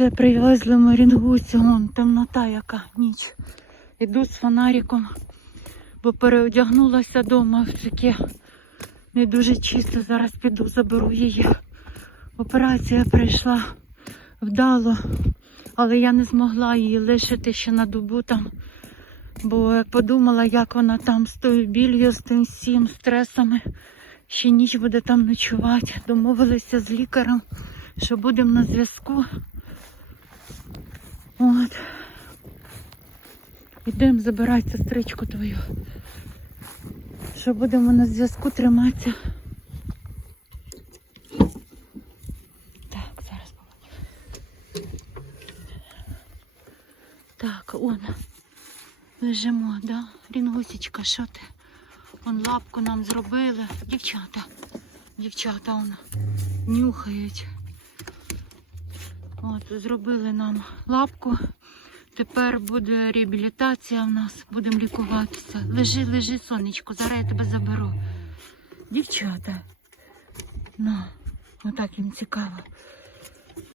Це привезли Марінгусі, вон темнота яка ніч. Іду з фонариком, бо переодягнулася вдома в таке не дуже чисто. Зараз піду, заберу її. Операція прийшла вдало, але я не змогла її лишити ще на добу там. Бо як подумала, як вона там з тою білью, з тим всім стресами, ще ніч буде там ночувати. Домовилися з лікарем, що будемо на зв'язку. От. Ідемо забирати сестричку твою. Що будемо на зв'язку триматися. Так, зараз побачимо. Так, он. Лежимо, да? Рінгусічка, що ти? Он лапку нам зробили. Дівчата. Дівчата он нюхають. От, зробили нам лапку. Тепер буде реабілітація в нас, будемо лікуватися. Лежи, лежи, сонечко, зараз я тебе заберу. Дівчата. Ну, отак їм цікаво.